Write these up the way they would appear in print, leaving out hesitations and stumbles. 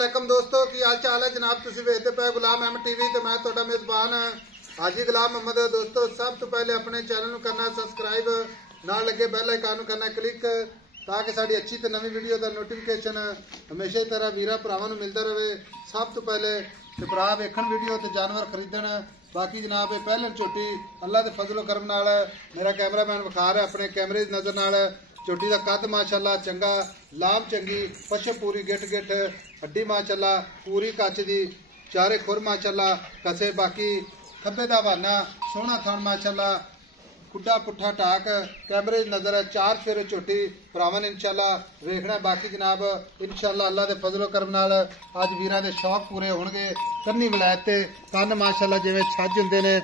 अस्सलामुअलैकुम दोस्तों की हाल चाल है जनाब। तुसीं वेखदे पे गुलाम अहमद टीवी ते मैं तुहाडा मेजबान हाजी गुलाम मोहम्मद। दोस्तों सब तो पहले अपने चैनल नूं करना सबसक्राइब, नाल लगे बैल आइकन नूं करना क्लिक ताकि साडी अच्छी ते नवीं वीडियो दा नोटिफिकेशन हमेशा ही तरह वीरा भरावां नूं मिलदा रहे। सब तो पहले ते भरा वेखण वीडियो ते जानवर खरीदण। बाकी जनाब ये पहलन झोटी अल्लाह दे फजलो करम नाल मेरा कैमरामैन विखा रहा अपने कैमरे दी नज़र नाल झोटी का कद माशाअल्लाह चंगा, लाम चंगी, पछम पूरी गिट गिट, हड्डी माशाअल्लाह पूरी कच दी, चारे खुर माशाअल्लाह कसे, बाकी खब्बे दा बहाना सोहना थन माशाअल्लाह, खुड्डा पुट्ठा टाक कैमरे दी नजर है। चार फेरे झोटी भरावां ने इंशाअल्लाह वेखना। बाकी जनाब इंशाअल्लाह अल्लाह दे फजलो करम नाल अज वीरां दे शौक पूरे होणगे। कन्नी विलायत ते कन्न माशाअल्लाह जिवें छज हुंदे ने,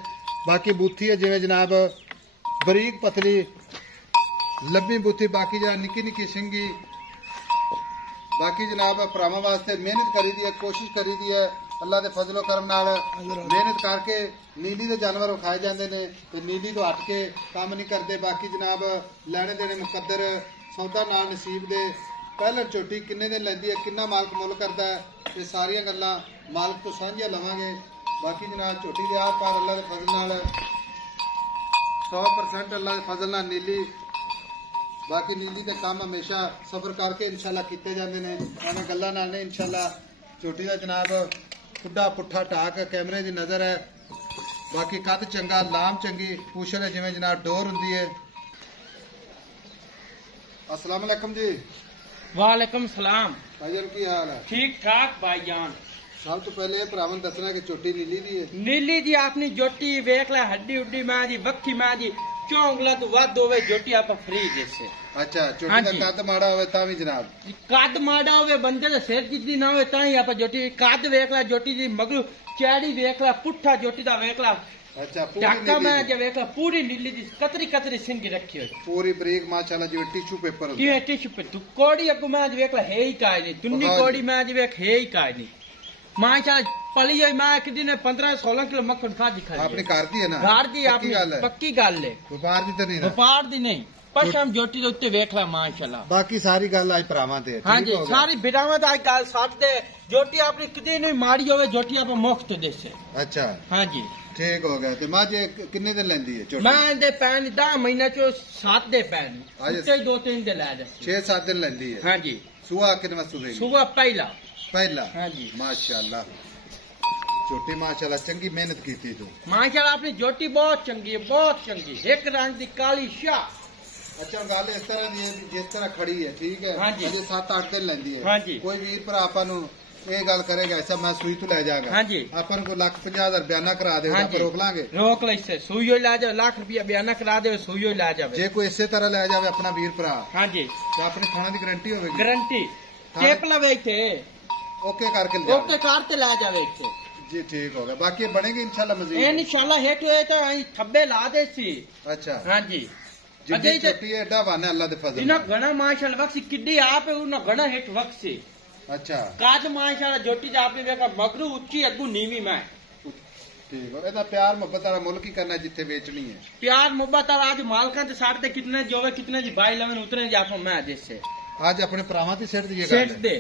बाकी बूथी है जिवें जनाब बरीक पतली लंबी बूथी, बाकी जरा निक्की निक्की सिंगी। बाकी जनाब भरावां वास्ते मेहनत करी दी है, कोशिश करी दी है अल्लाह दे फजलो करम नाल मेहनत करके नीली दे जानवर विखाए जाते हैं ते नीली तो हट के काम नहीं करते। बाकी जनाब लैने देने मुकद्दर सौदा नाल नसीब दे। पहले झोटी किन्ने दिन लैंदी है, किन्ना मालक मुल करता है, ये सारियां गल्लां मालक तो साझियां लवांगे। बाकी जनाब झोटी दे आर पार अल्लाह दे फजल नाल 100% अल्लाह दे फजल नाल नीली। बाकी नीली के काम हमेशा सफर करके इंशाल्लाह किए जाते हैं, एवं गल्लां नाल नहीं। इंशाल्लाह झोटी का जनाब खुड्डा पुट्ठा टाक कैमरे की नज़र है। बाकी कद चंगा, लाम चंगी, पूछल है जिवें जनाब डोर हुंदी है। अस्सलाम वालेकुम जी। वालेकुम सलाम भाईजान की हाल है? ठीक ठाक भाईजान। सब तो पहले भरावां दसना कि झोटी नीली दी है। नीली दी अपनी झोटी वेख लै, हड्डी उड्डी मैं दी, वक्खी मैं दी, चौंगला तो वध होवे झोटी आप फ्री जैसे। अच्छा, झोटी का कद माड़ा होवे तां भी जनाब? कद माड़ा होवे, बंदे दे सिर जितनी ना होवे तां ही आप झोटी। कद वेख लै झोटी दी, मगरू चैड़ी वेख लै, पुट्ठा झोटी दा वेख लै। अच्छा, टाका मैं जे वेख लै पूरी नीली दी, कतरी कतरी सिंगी रखी हुई, पूरी बरीक माशाल्लाह जिवें टिश्यू पेपर होंदा। किवें टिश्यू पे तू कोड़ी अगू मैं जे वेख लै है ही काई नहीं, दुन्नी कोड़ी मैं जे वेख है ही काई नहीं माशाल्लाह। पली है मैं एक दिन 15-16 किलो मक्खन खा दिखा अपनी घर दी है ना? घर दी अपनी पक्की गल है, व्यापार दी तो नहीं? व्यापार दी नहीं, पशम झोटी दे उत्ते वेख लै माशाल्लाह। बाकी सारी गल अज भरावां ते। हां जी, सारी बिरावां दा गल सच दे। झोटी अपनी कदी नहीं माड़ी होवे, झोटी आप मुफ्त देसे। अच्छा हां जी, ठीक हो गया। ते मां जे किन्ने दिन लेंदी है झोटी? मैं दे पैन 10 महीने चो 7 दे पैन, उत्ते 2-3 दे लै जा, 6-7 दिन लेंदी है। हां जी। सुआ किन्ने वस्तु देगी? सुआ पहला। हां जी, माशाल्लाह झोटी माशाल्लाह चंगी मेहनत की थी तू माशाल्लाह। अपनी झोटी बहुत चंगी है, बहुत चंगी, एक रंग दी काली शाह। अच्छा, गल इस तरह दी है जिस तरह खड़ी है, ठीक है? हाँ जी। अजे 7-8 दिन लेंदी है। हाँ जी। कोई वीर भरा आपां नूं ये गल करेगा ऐसा मैं सुई तो लै जागा, हाँ जी, आपां को 1,50,000 बयाना करा दे, हाँ आप रोक लांगे? रोक ले, इससे सुइयो लै जावे, लाख रुपया बयाना करा दे, सुइयो लै जावे। जे कोई इसे तरह लै जावे अपना वीर भरा, हाँ जी, तो अपने खाना की गारंटी होगी? गारंटी टेप लवे इत्थे, ओके करके ले ओके करते लै जावे इत्थे जी। ठीक हो गया। बाकी ये बनेगी इंशाल्लाह मजीद? इंशाल्लाह हेठ होए तो थब्बे ला दे सी। अच्छा, हाँ जी। जिद्दी छोटी है एडा बहाना अल्लाह दे फजल इना घना माशाल्लाह वक्सी किड्डी आप उना घना हेठ वक्सी। अच्छा, काज माशाल्लाह झोटी जा आपने देखा मगरू उच्ची अगू नीवी मैं। ठीक हो। एदा प्यार मोहब्बत वाला मुल्क ही करना जिथे बेचनी है। प्यार मोहब्बत वाला आज मालकां ते साथ दे कितने जोवे, कितने जी भाई लवन उतने जी आपको मैं जैसे आज अपने भरावां दी सेट दी सेट दे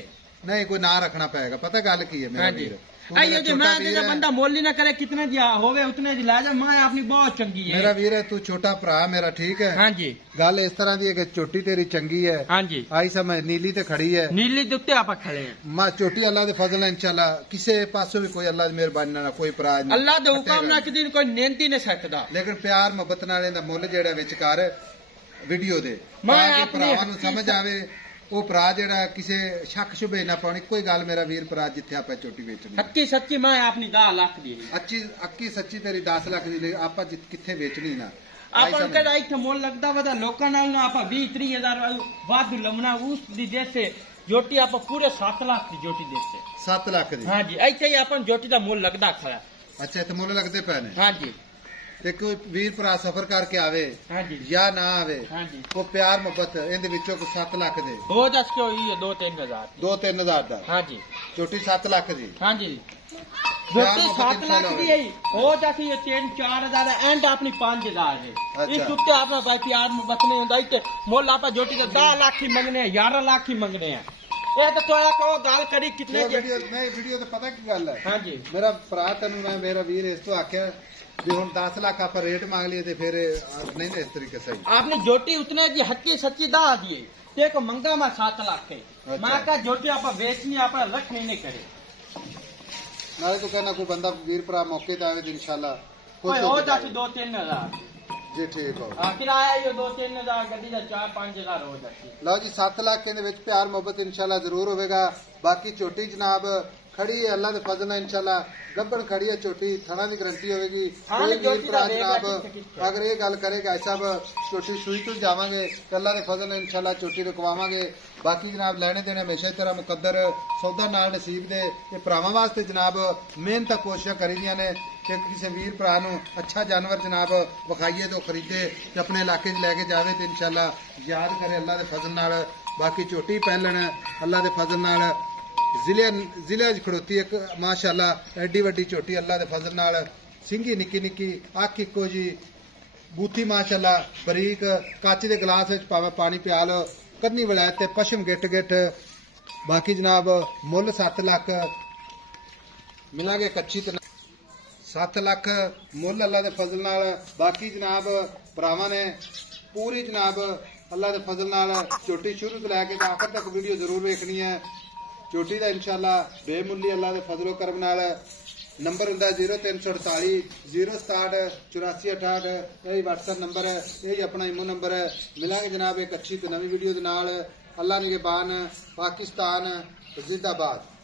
नहीं कोई ना रखना पड़ेगा। पता गल की है मेरा वीर? आइयो जो मैं तेरा बंदा मोल ना करे, कितने जी होवे उतने जी ला जा। मैं अपनी बहुत चंगी है मेरा वीर है, तू छोटा भरा मेरा, ठीक है? हाँ जी। गल इस तरह दी है कि चोटी तेरी चंगी है। हाँ जी, आई समझ नीली ते खड़ी है, नीली दे उत्ते आप खड़े हैं। मां चोटी अल्लाह दे फजल है इंशाल्लाह किसे पासों भी कोई अल्लाह दी मेहरबानी ना कोई पराज नहीं, अल्लाह दे हुक्म ना किदी कोई नेंदी नहीं सकदा। लेकिन प्यार मोहब्बत नाल इंदा मुੱਲ जेड़ा विचकार वीडियो दे ताकि भरावां नूं समझ आवे, वो भरा जेड़ा किसे शक शुबे ना पाउणी। कोई गल मेरा वीर भरा जिथे आप चोटी बेचनी हक्की सच्ची मैं अपनी 10 लाख दी, अक्की सच्ची तेरी 10 लाख दी, आप किथे बेचनी ना आपन कदा इथे मोल लगदा वदा लोकां नाल ना आप 20-30 हजार वाधू लमना उस दी जैसे झोटी आप पूरे 7 लाख की झोटी देसे। 7 लाख दी? हां जी, इथे ही अपन झोटी दा मोल लगदा खड़ा। अच्छा, इथे मोल लगदे पे ने? हां जी। ते कोई वीर भरा सफर करके आवे, हाँ जी, या ना आवे, हाँ जी, वो प्यार मोहब्बत इनदे विचों 7 लाख दे हो दस क्यों ये 2-3 हजार 2-3 हजार दा? हाँ जी, चोटी 7 लाख दी? हाँ जी, झोटी 7 लाख दी है हो जाती है 3-4 हजार एंड अपनी 5 हजार है। इस उत्ते अपना भाई प्यार मोहब्बत नहीं होता, इतने मोल आप झोटी के 10 लाख ही मंगने हैं, 11 लाख ही मंगने हैं। ਇਹ ਤਾਂ ਤੁਹਾਡਾ ਕਹੋ ਗੱਲ ਕਰੀ ਕਿਤਨੇ ਵੀਡੀਓ ਤੇ ਪਤਾ ਕੀ ਗੱਲ ਹੈ ਹਾਂਜੀ ਮੇਰਾ ਭਰਾ ਤੈਨੂੰ ਮੈਂ ਮੇਰਾ ਵੀਰ ਇਸ ਤੋਂ ਆਖਿਆ ਵੀ ਹੁਣ 10 ਲੱਖ ਆਪਾਂ ਰੇਟ ਮੰਗ ਲਈਏ ਤੇ ਫਿਰ नहीं ना इस तरीके से आपने जोटी उतने की हक्की सच्ची दा दिए देखो मंगा मैं 7 लाख के मैं का जोटी आप बेचनी आप रखनी नहीं करे नाले तो कहना कोई बंदा वीर भरा मौके ते आवे तो इंशाल्लाह हो जाती 2-3 हजार जी ठीक हो किराया ये 2-3 हजार गड्डी का 4-5 हजार हो जाती लो जी 7 लाख के प्यार मोहब्बत इंशाल्लाह जरूर होगा बाकी छोटी जनाब खड़ी है अल्लाह के फजल नाल इंशाल्लाह गब्बन खड़ी है छोटी थना की गारंटी होगी जनाब अगर ये गल करेगा साहब छोटी सूई तो जावांगे अल्लाह के फजल नाल इंशाल्लाह छोटी रुकवावांगे बाकी जनाब लेने देने हमेशा ही तरह मुकद्दर सौदा नाल नसीब दे ये भरावां वास्ते जनाब मेहनत कोशिश करी दियां ने कि किसी वीर भरा नूं अच्छा जानवर जनाब विखाइए तो खरीदे ते अपने इलाके च लैके जावे ते इंशाल्लाह याद करे अल्लाह के फजल नाल बाकी छोटी पहलन अल्लाह के फजल नाल जिले खड़ोती एक माशाअल्लाह एडी वड्डी झोटी अल्लाह के फजल नाल सिंगी निक्की निक्की अख इको जी बूथी माशाअल्लाह बरीक कच के गिलास भावें पानी पिया लो कन्नी वलैत ते पशम गिट गिट बाकी जनाब मुल 7 लाख मिलांगे कच्ची 7 लाख मुल अल्लाह के फजल नाल बाकी जनाब भरावां ने पूरी जनाब अल्लाह के फजल नाल झोटी शुरू तो लैके आखिर तक वीडियो जरूर वेखनी है चोटी का इंशाल्लाह बेमुल्ली अल्लाह के फजलो करम नाल नंबर हुंदा 0348 067 8468 यही व्हाट्सएप नंबर है यही अपना इमो नंबर है मिलांगे जनाब एक अच्छी तो नवी वीडियो के नाल अल्लाह निगहबान पाकिस्तान जिंदाबाद।